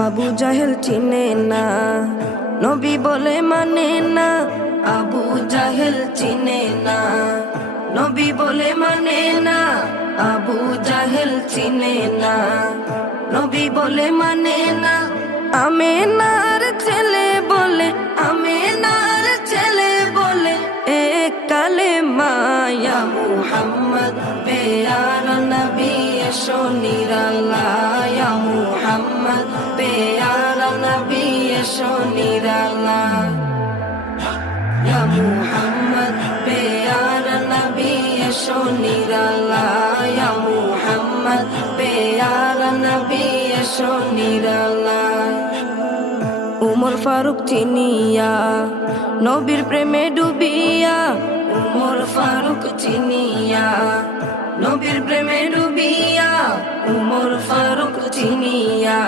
আবু জাহেল চিনে না, নবী বলে মানে না, আবু জাহেল চিনে না, নবী বলে মানে না, আবু জাহেল চিনে না, নবী বলে মানে না, আমেনার ছেলে বলে, আমেনার ছেলে বলে, এ কালে মায়া মুহাম্মদ পেয়ার নবী এসো উমর ফারুক চিনিয়া নবীর প্রেমে ডুবিয়া উমর ফারুক চিনিয়া নবীর প্রেমে ডুবিয়া উমর ফারুক চিনিয়া